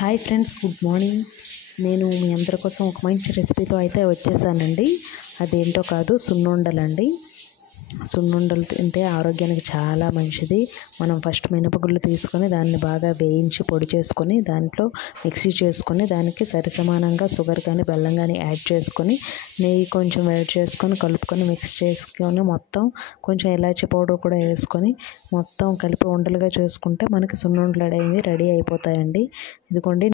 Hi friends, good morning. నేను మీ అందరి కోసం ఒక మంచి రెసిపీతో అయితే వచ్చేసానండి. అదేంటో కాదు, సున్నుండలండి. సున్నుండలు తింటే ఆరోగ్యానికి చాలా మంచిది. మనం ఫస్ట్ మినపగుళ్ళు తీసుకొని దాన్ని బాగా వేయించి పొడి చేసుకొని దాంట్లో మిక్సీ చేసుకొని దానికి సరిసమానంగా షుగర్ కానీ బెల్లం కానీ యాడ్ చేసుకొని నెయ్యి కొంచెం యాడ్ చేసుకొని కలుపుకొని మిక్స్ చేసుకొని మొత్తం కొంచెం ఇలాచీ పౌడర్ కూడా వేసుకొని మొత్తం కలిపి ఉండలుగా చేసుకుంటే మనకి సున్నుండలు అనేవి రెడీ అయిపోతాయండి. ఇదిగోండి.